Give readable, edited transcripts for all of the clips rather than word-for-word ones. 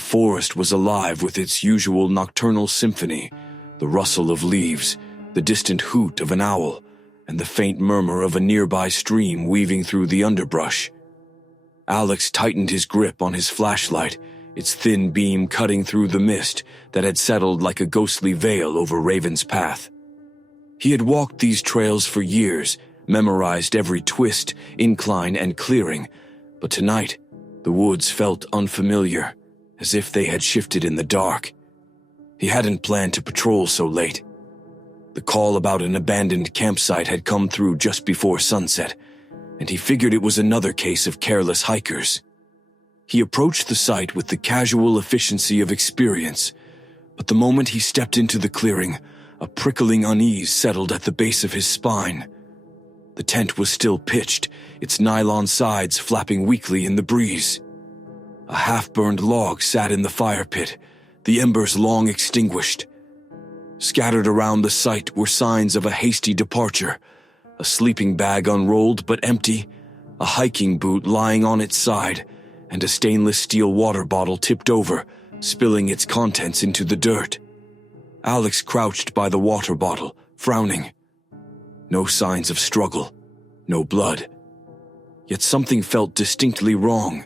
forest was alive with its usual nocturnal symphony, the rustle of leaves, the distant hoot of an owl, and the faint murmur of a nearby stream weaving through the underbrush. Alex tightened his grip on his flashlight, its thin beam cutting through the mist that had settled like a ghostly veil over Raven's path. He had walked these trails for years, memorized every twist, incline, and clearing, but tonight the woods felt unfamiliar, as if they had shifted in the dark. He hadn't planned to patrol so late. The call about an abandoned campsite had come through just before sunset, and he figured it was another case of careless hikers. He approached the site with the casual efficiency of experience, but the moment he stepped into the clearing, a prickling unease settled at the base of his spine. The tent was still pitched, its nylon sides flapping weakly in the breeze. A half-burned log sat in the fire pit, the embers long extinguished. Scattered around the site were signs of a hasty departure, a sleeping bag unrolled but empty, a hiking boot lying on its side, and a stainless steel water bottle tipped over, spilling its contents into the dirt. Alex crouched by the water bottle, frowning. No signs of struggle, no blood. Yet something felt distinctly wrong.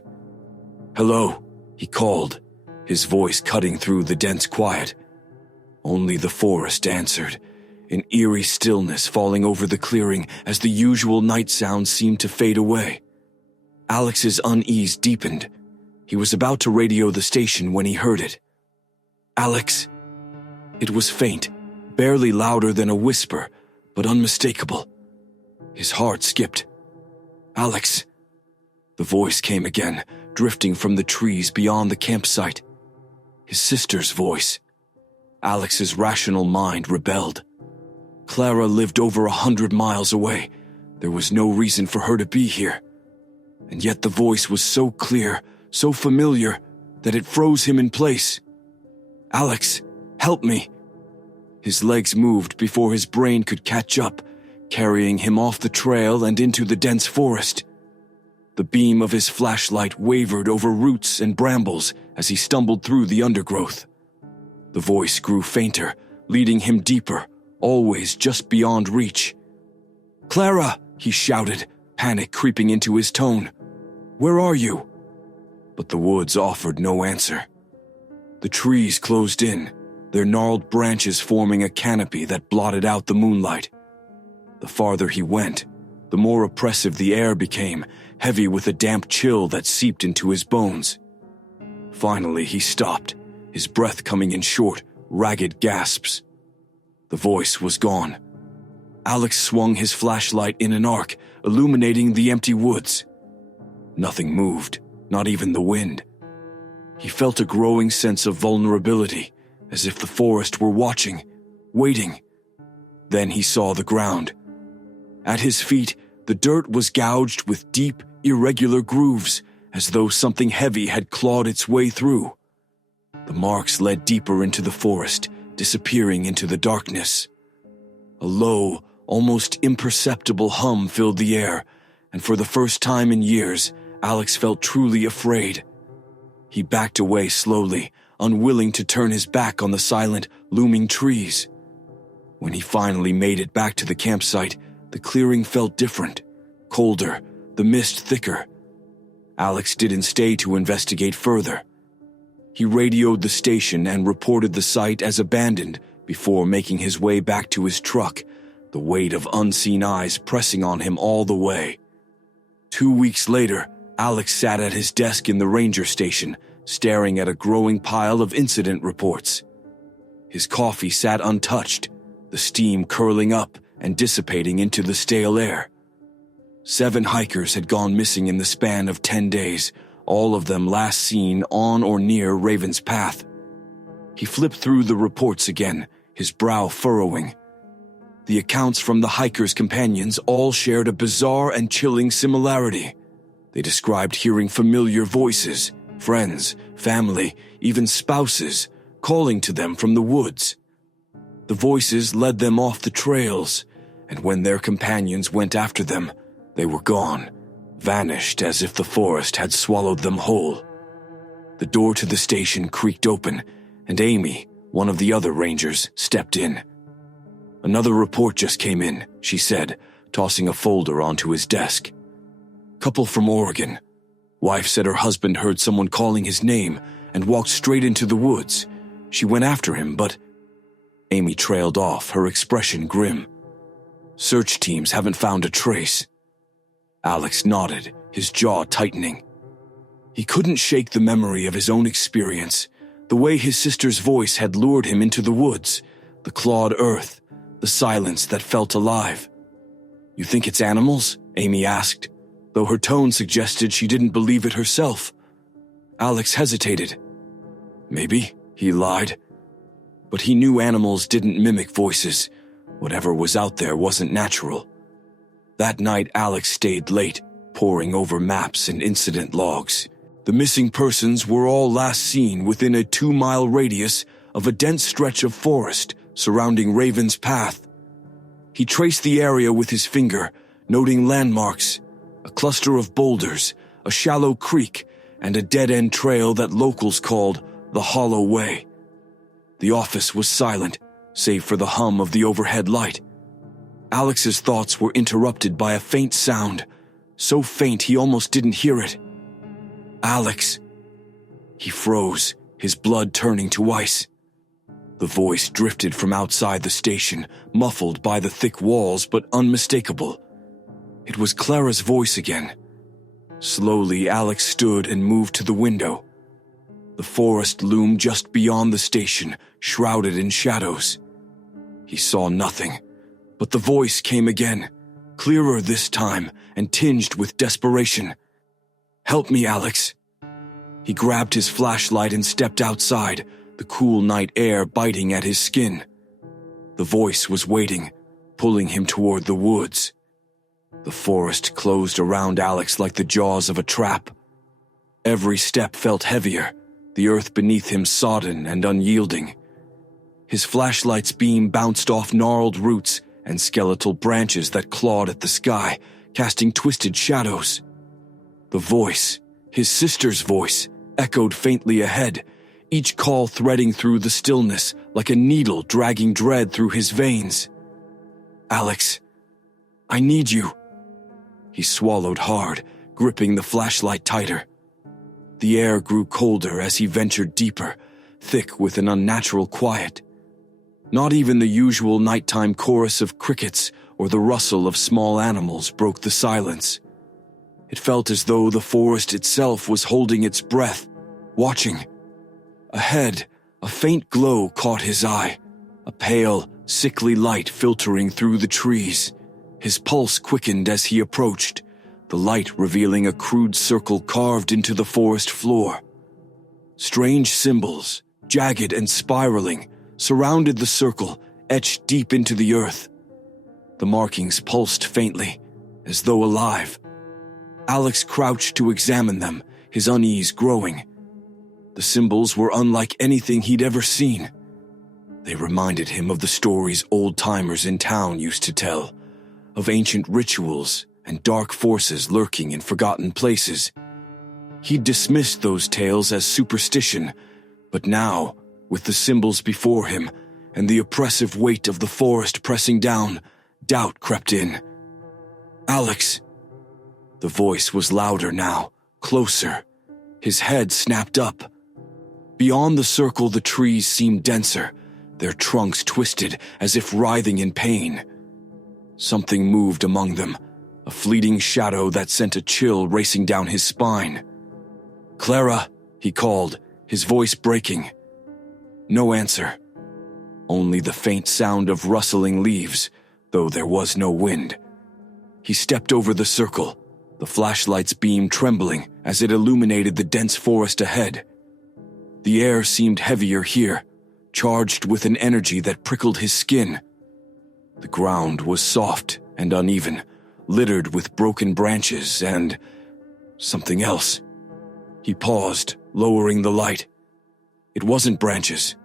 "Hello," he called, his voice cutting through the dense quiet. Only the forest answered, an eerie stillness falling over the clearing as the usual night sounds seemed to fade away. Alex's unease deepened. He was about to radio the station when he heard it. "Alex." It was faint, barely louder than a whisper, but unmistakable. His heart skipped. "Alex." The voice came again, drifting from the trees beyond the campsite. His sister's voice. Alex's rational mind rebelled. Clara lived over 100 miles away. There was no reason for her to be here. And yet the voice was so clear, so familiar, that it froze him in place. "Alex, help me." His legs moved before his brain could catch up, carrying him off the trail and into the dense forest. The beam of his flashlight wavered over roots and brambles as he stumbled through the undergrowth. The voice grew fainter, leading him deeper, always just beyond reach. "Clara!" he shouted, panic creeping into his tone. "Where are you?" But the woods offered no answer. The trees closed in, their gnarled branches forming a canopy that blotted out the moonlight. The farther he went, the more oppressive the air became, heavy with a damp chill that seeped into his bones. Finally, he stopped, his breath coming in short, ragged gasps. The voice was gone. Alex swung his flashlight in an arc, illuminating the empty woods. Nothing moved, not even the wind. He felt a growing sense of vulnerability, as if the forest were watching, waiting. Then he saw the ground. At his feet, the dirt was gouged with deep, irregular grooves, as though something heavy had clawed its way through. The marks led deeper into the forest, disappearing into the darkness. A low, almost imperceptible hum filled the air, and for the first time in years, Alex felt truly afraid. He backed away slowly, unwilling to turn his back on the silent, looming trees. When he finally made it back to the campsite, the clearing felt different, colder, the mist thicker. Alex didn't stay to investigate further. He radioed the station and reported the site as abandoned before making his way back to his truck, the weight of unseen eyes pressing on him all the way. 2 weeks later, Alex sat at his desk in the ranger station, staring at a growing pile of incident reports. His coffee sat untouched, the steam curling up and dissipating into the stale air. 7 hikers had gone missing in the span of 10 days, all of them last seen on or near Raven's path. He flipped through the reports again, his brow furrowing. The accounts from the hikers' companions all shared a bizarre and chilling similarity. They described hearing familiar voices, friends, family, even spouses, calling to them from the woods. The voices led them off the trails, and when their companions went after them, they were gone, vanished as if the forest had swallowed them whole. The door to the station creaked open, and Amy, one of the other rangers, stepped in. "Another report just came in," she said, tossing a folder onto his desk. "Couple from Oregon. Wife said her husband heard someone calling his name and walked straight into the woods. She went after him, but—" Amy trailed off, her expression grim. "Search teams haven't found a trace." Alex nodded, his jaw tightening. He couldn't shake the memory of his own experience, the way his sister's voice had lured him into the woods, the clawed earth, the silence that felt alive. "You think it's animals?" Amy asked, though her tone suggested she didn't believe it herself. Alex hesitated. "Maybe," he lied. But he knew animals didn't mimic voices. Whatever was out there wasn't natural. That night, Alex stayed late, poring over maps and incident logs. The missing persons were all last seen within a 2-mile radius of a dense stretch of forest surrounding Raven's Path. He traced the area with his finger, noting landmarks, a cluster of boulders, a shallow creek, and a dead-end trail that locals called the Hollow Way. The office was silent, save for the hum of the overhead light. Alex's thoughts were interrupted by a faint sound, so faint he almost didn't hear it. "Alex." He froze, his blood turning to ice. The voice drifted from outside the station, muffled by the thick walls but unmistakable. It was Clara's voice again. Slowly, Alex stood and moved to the window. The forest loomed just beyond the station, shrouded in shadows. He saw nothing, but the voice came again, clearer this time and tinged with desperation. "Help me, Alex." He grabbed his flashlight and stepped outside, the cool night air biting at his skin. The voice was waiting, pulling him toward the woods. The forest closed around Alex like the jaws of a trap. Every step felt heavier, the earth beneath him sodden and unyielding. His flashlight's beam bounced off gnarled roots and skeletal branches that clawed at the sky, casting twisted shadows. The voice, his sister's voice, echoed faintly ahead, each call threading through the stillness like a needle dragging dread through his veins. "Alex, I need you." He swallowed hard, gripping the flashlight tighter. The air grew colder as he ventured deeper, thick with an unnatural quiet. Not even the usual nighttime chorus of crickets or the rustle of small animals broke the silence. It felt as though the forest itself was holding its breath, watching. Ahead, a faint glow caught his eye, a pale, sickly light filtering through the trees. His pulse quickened as he approached, the light revealing a crude circle carved into the forest floor. Strange symbols, jagged and spiraling, surrounded the circle, etched deep into the earth. The markings pulsed faintly, as though alive. Alex crouched to examine them, his unease growing. The symbols were unlike anything he'd ever seen. They reminded him of the stories old-timers in town used to tell, of ancient rituals and dark forces lurking in forgotten places. He'd dismissed those tales as superstition, but now, with the symbols before him and the oppressive weight of the forest pressing down, doubt crept in. "Alex!" The voice was louder now, closer. His head snapped up. Beyond the circle, the trees seemed denser, their trunks twisted as if writhing in pain. Something moved among them, a fleeting shadow that sent a chill racing down his spine. "Clara," he called, his voice breaking. No answer. Only the faint sound of rustling leaves, though there was no wind. He stepped over the circle, the flashlight's beam trembling as it illuminated the dense forest ahead. The air seemed heavier here, charged with an energy that prickled his skin. The ground was soft and uneven, littered with broken branches and something else. He paused, lowering the light. It wasn't branches.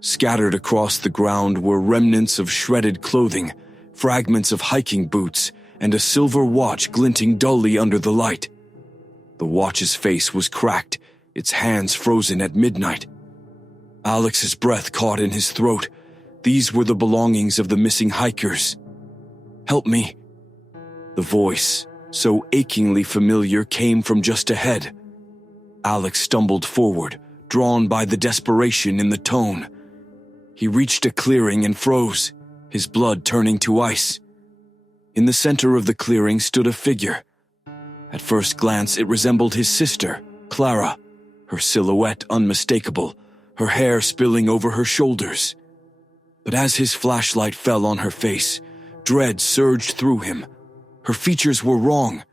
Scattered across the ground were remnants of shredded clothing, fragments of hiking boots, and a silver watch glinting dully under the light. The watch's face was cracked, its hands frozen at midnight. Alex's breath caught in his throat. These were the belongings of the missing hikers. "Help me." The voice, so achingly familiar, came from just ahead. Alex stumbled forward, drawn by the desperation in the tone. He reached a clearing and froze, his blood turning to ice. In the center of the clearing stood a figure. At first glance, it resembled his sister, Clara, her silhouette unmistakable, her hair spilling over her shoulders. But as his flashlight fell on her face, dread surged through him. Her features were wrong.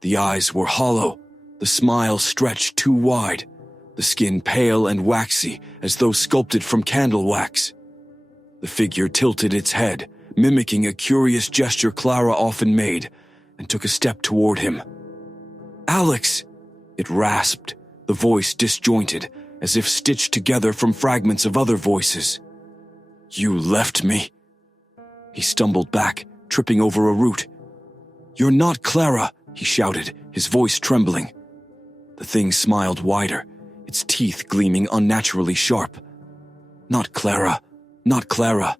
The eyes were hollow, the smile stretched too wide, the skin pale and waxy as though sculpted from candle wax. The figure tilted its head, mimicking a curious gesture Clara often made, and took a step toward him. "Alex!" It rasped, the voice disjointed, as if stitched together from fragments of other voices. "You left me." He stumbled back, tripping over a root. "You're not Clara," he shouted, his voice trembling. The thing smiled wider, its teeth gleaming unnaturally sharp. "Not Clara, not Clara."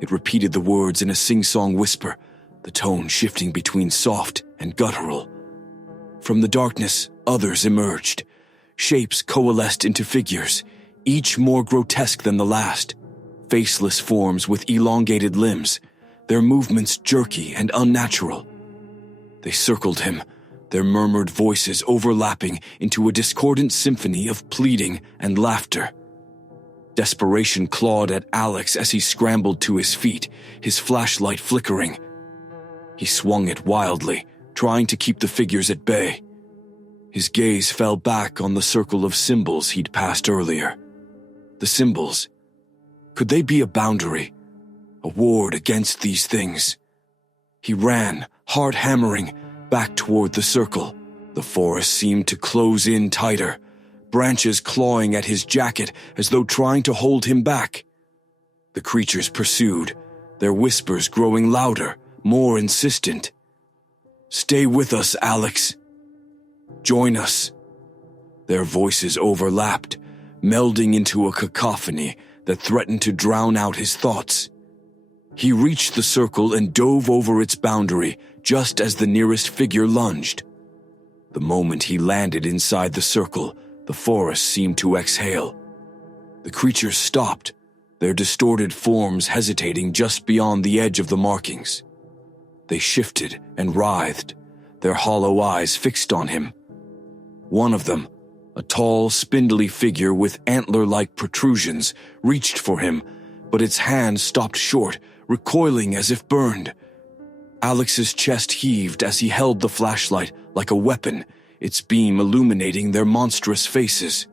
It repeated the words in a sing-song whisper, the tone shifting between soft and guttural. From the darkness, others emerged. Shapes coalesced into figures, each more grotesque than the last. Faceless forms with elongated limbs, their movements jerky and unnatural. They circled him, their murmured voices overlapping into a discordant symphony of pleading and laughter. Desperation clawed at Alex as he scrambled to his feet, his flashlight flickering. He swung it wildly, trying to keep the figures at bay. His gaze fell back on the circle of symbols he'd passed earlier. The symbols. Could they be a boundary? A ward against these things? He ran, heart hammering, back toward the circle. The forest seemed to close in tighter, branches clawing at his jacket as though trying to hold him back. The creatures pursued, their whispers growing louder, more insistent. "Stay with us, Alex. Join us." Their voices overlapped, melding into a cacophony that threatened to drown out his thoughts. He reached the circle and dove over its boundary just as the nearest figure lunged. The moment he landed inside the circle, the forest seemed to exhale. The creatures stopped, their distorted forms hesitating just beyond the edge of the markings. They shifted and writhed, their hollow eyes fixed on him. One of them, a tall, spindly figure with antler-like protrusions, reached for him, but its hand stopped short, recoiling as if burned. Alex's chest heaved as he held the flashlight like a weapon, its beam illuminating their monstrous faces.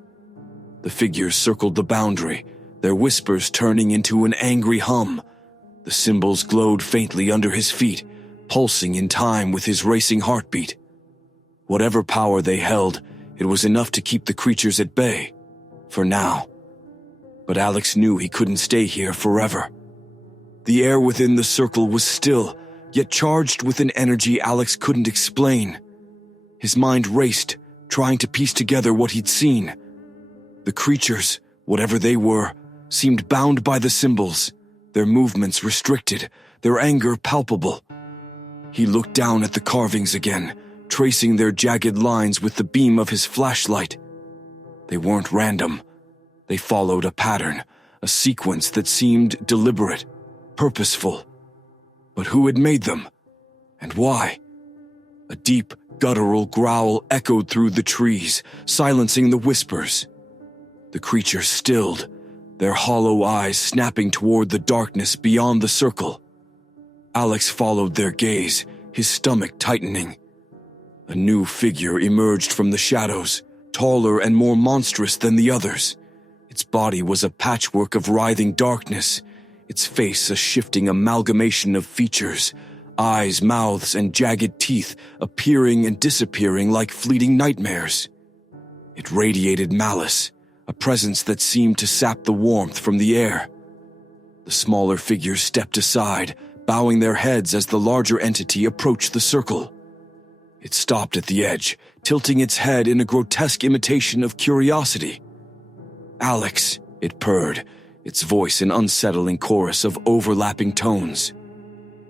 The figures circled the boundary, their whispers turning into an angry hum. The symbols glowed faintly under his feet, pulsing in time with his racing heartbeat. Whatever power they held, it was enough to keep the creatures at bay. For now. But Alex knew he couldn't stay here forever. The air within the circle was still, yet charged with an energy Alex couldn't explain. His mind raced, trying to piece together what he'd seen. The creatures, whatever they were, seemed bound by the symbols, their movements restricted, their anger palpable. He looked down at the carvings again, tracing their jagged lines with the beam of his flashlight. They weren't random. They followed a pattern, a sequence that seemed deliberate, purposeful. But who had made them? And why? A deep, guttural growl echoed through the trees, silencing the whispers. The creatures stilled, their hollow eyes snapping toward the darkness beyond the circle. Alex followed their gaze, his stomach tightening. A new figure emerged from the shadows, taller and more monstrous than the others. Its body was a patchwork of writhing darkness, its face a shifting amalgamation of features, eyes, mouths, and jagged teeth appearing and disappearing like fleeting nightmares. It radiated malice, a presence that seemed to sap the warmth from the air. The smaller figures stepped aside, bowing their heads as the larger entity approached the circle. It stopped at the edge, tilting its head in a grotesque imitation of curiosity. "Alex," it purred, its voice an unsettling chorus of overlapping tones.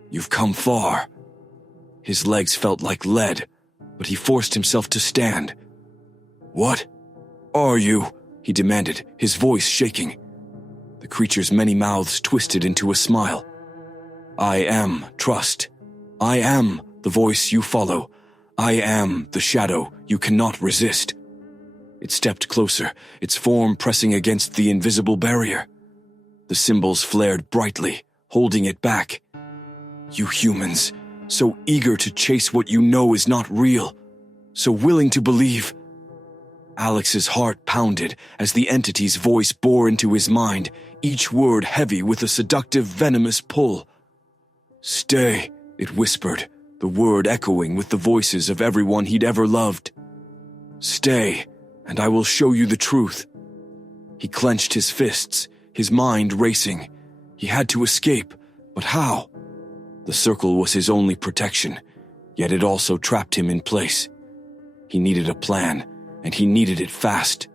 "You've come far." His legs felt like lead, but he forced himself to stand. "What are you?" he demanded, his voice shaking. The creature's many mouths twisted into a smile. "I am trust. I am the voice you follow. I am the shadow you cannot resist." It stepped closer, its form pressing against the invisible barrier. The symbols flared brightly, holding it back. "You humans, so eager to chase what you know is not real, so willing to believe." Alex's heart pounded as the entity's voice bore into his mind, each word heavy with a seductive, venomous pull. "Stay," it whispered, the word echoing with the voices of everyone he'd ever loved. "Stay, and I will show you the truth." He clenched his fists, his mind racing. He had to escape, but how? The circle was his only protection, yet it also trapped him in place. He needed a plan, and he needed it fast.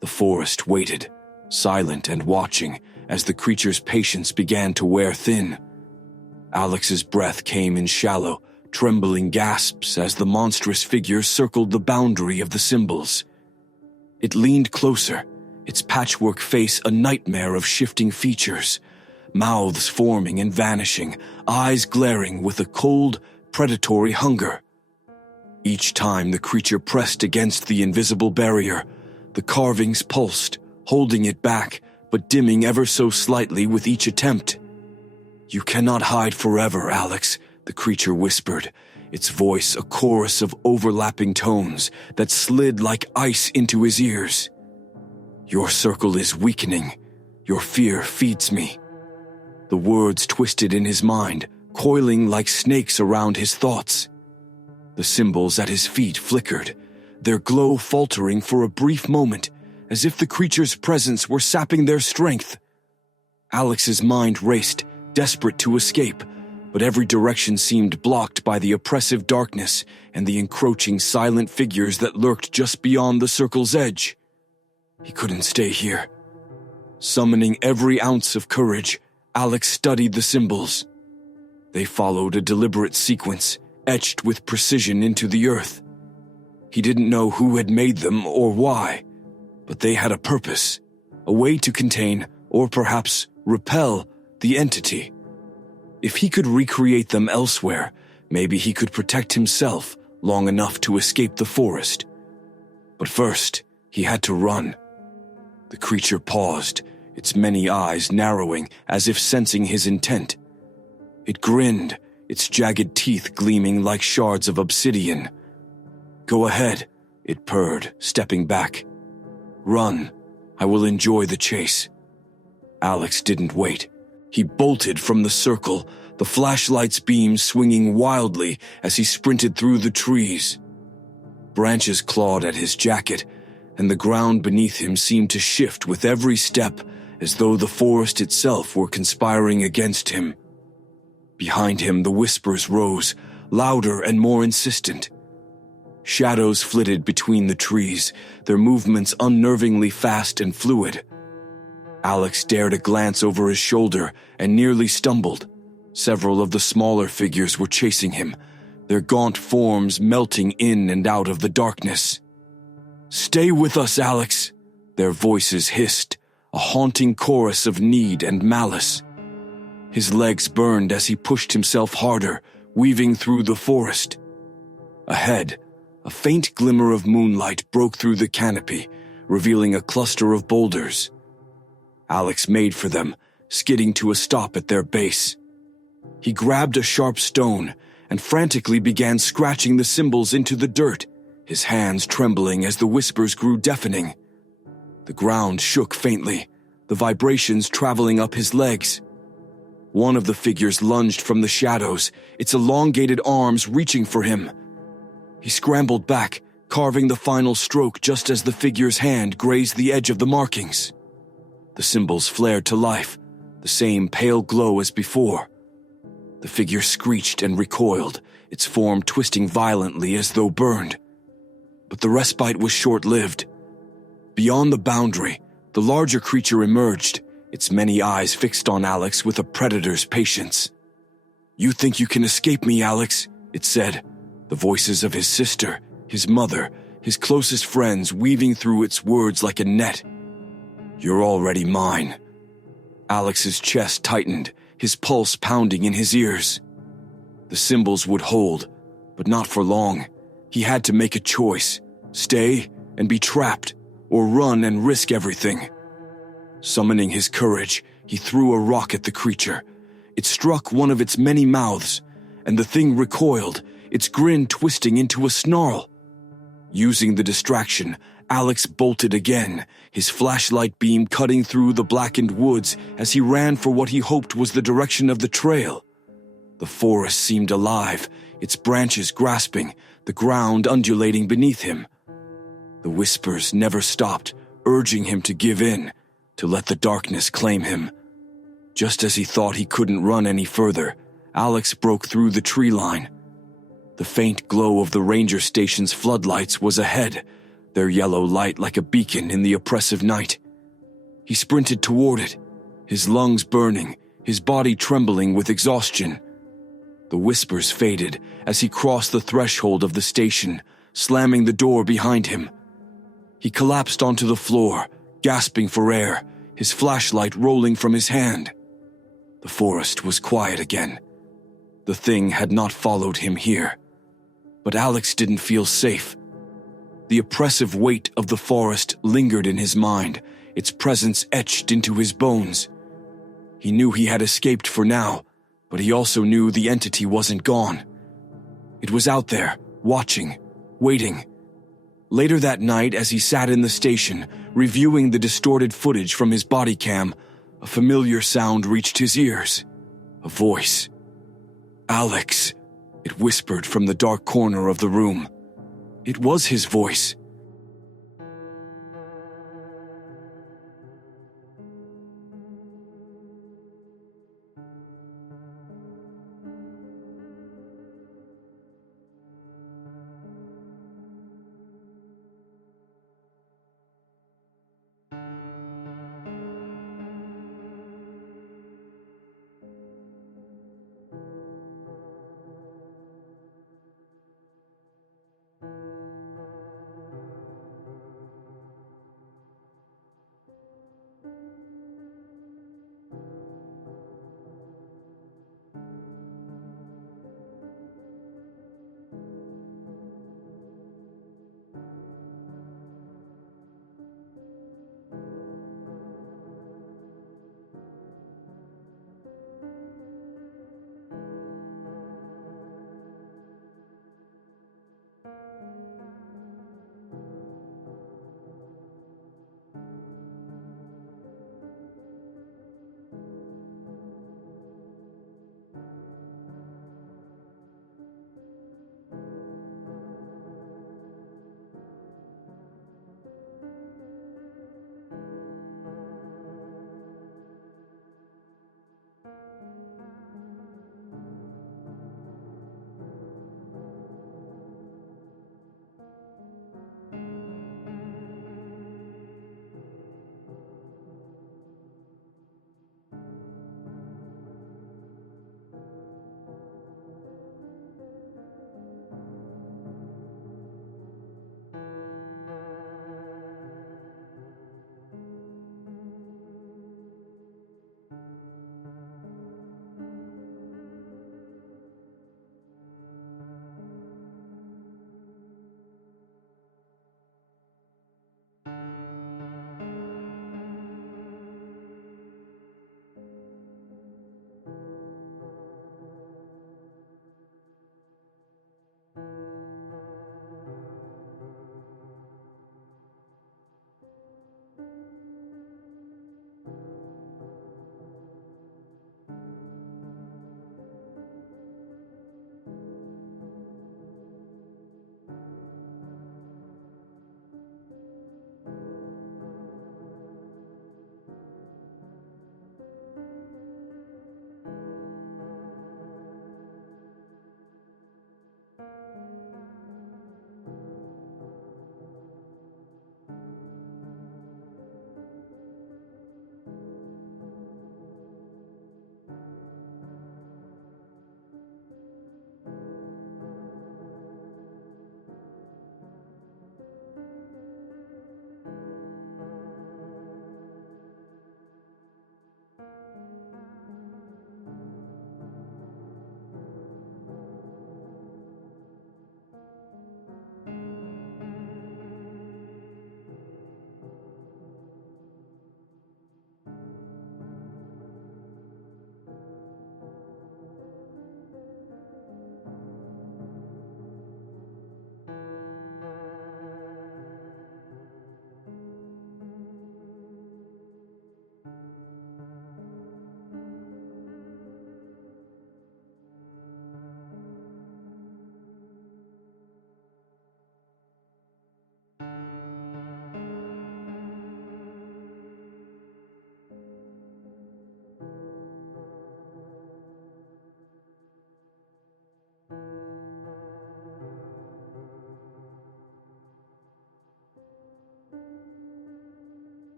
The forest waited, silent and watching, as the creature's patience began to wear thin. Alex's breath came in shallow, trembling gasps as the monstrous figure circled the boundary of the symbols. It leaned closer, its patchwork face a nightmare of shifting features, mouths forming and vanishing, eyes glaring with a cold, predatory hunger. Each time the creature pressed against the invisible barrier, the carvings pulsed, holding it back, but dimming ever so slightly with each attempt. "You cannot hide forever, Alex," the creature whispered, its voice a chorus of overlapping tones that slid like ice into his ears. "Your circle is weakening. Your fear feeds me." The words twisted in his mind, coiling like snakes around his thoughts. The symbols at his feet flickered, their glow faltering for a brief moment, as if the creature's presence were sapping their strength. Alex's mind raced, desperate to escape, but every direction seemed blocked by the oppressive darkness and the encroaching silent figures that lurked just beyond the circle's edge. He couldn't stay here. Summoning every ounce of courage, Alex studied the symbols. They followed a deliberate sequence, etched with precision into the earth. He didn't know who had made them or why, but they had a purpose, a way to contain, or perhaps repel, the entity. If he could recreate them elsewhere, maybe he could protect himself long enough to escape the forest. But first, he had to run. The creature paused, its many eyes narrowing as if sensing his intent. It grinned, its jagged teeth gleaming like shards of obsidian. "Go ahead," it purred, stepping back. "Run. I will enjoy the chase." Alex didn't wait. He bolted from the circle, the flashlight's beams swinging wildly as he sprinted through the trees. Branches clawed at his jacket, and the ground beneath him seemed to shift with every step, as though the forest itself were conspiring against him. Behind him, the whispers rose, louder and more insistent. Shadows flitted between the trees, their movements unnervingly fast and fluid. Alex dared a glance over his shoulder and nearly stumbled. Several of the smaller figures were chasing him, their gaunt forms melting in and out of the darkness. "Stay with us, Alex," their voices hissed, a haunting chorus of need and malice. His legs burned as he pushed himself harder, weaving through the forest. Ahead, a faint glimmer of moonlight broke through the canopy, revealing a cluster of boulders. Alex made for them, skidding to a stop at their base. He grabbed a sharp stone and frantically began scratching the symbols into the dirt, his hands trembling as the whispers grew deafening. The ground shook faintly, the vibrations traveling up his legs. One of the figures lunged from the shadows, its elongated arms reaching for him. He scrambled back, carving the final stroke just as the figure's hand grazed the edge of the markings. The symbols flared to life, the same pale glow as before. The figure screeched and recoiled, its form twisting violently as though burned. But the respite was short-lived. Beyond the boundary, the larger creature emerged, its many eyes fixed on Alex with a predator's patience. "You think you can escape me, Alex?" it said, the voices of his sister, his mother, his closest friends weaving through its words like a net. "You're already mine." Alex's chest tightened, his pulse pounding in his ears. The symbols would hold, but not for long. He had to make a choice: stay and be trapped, or run and risk everything. Summoning his courage, he threw a rock at the creature. It struck one of its many mouths, and the thing recoiled, its grin twisting into a snarl. Using the distraction, Alex bolted again, his flashlight beam cutting through the blackened woods as he ran for what he hoped was the direction of the trail. The forest seemed alive, its branches grasping, the ground undulating beneath him. The whispers never stopped, urging him to give in, to let the darkness claim him. Just as he thought he couldn't run any further, Alex broke through the tree line. The faint glow of the ranger station's floodlights was ahead, their yellow light like a beacon in the oppressive night. He sprinted toward it, his lungs burning, his body trembling with exhaustion. The whispers faded as he crossed the threshold of the station, slamming the door behind him. He collapsed onto the floor, gasping for air, his flashlight rolling from his hand. The forest was quiet again. The thing had not followed him here. But Alex didn't feel safe. The oppressive weight of the forest lingered in his mind, its presence etched into his bones. He knew he had escaped for now, but he also knew the entity wasn't gone. It was out there, watching, waiting. Later that night, as he sat in the station, reviewing the distorted footage from his body cam, a familiar sound reached his ears. A voice. "Alex," it whispered from the dark corner of the room. It was his voice,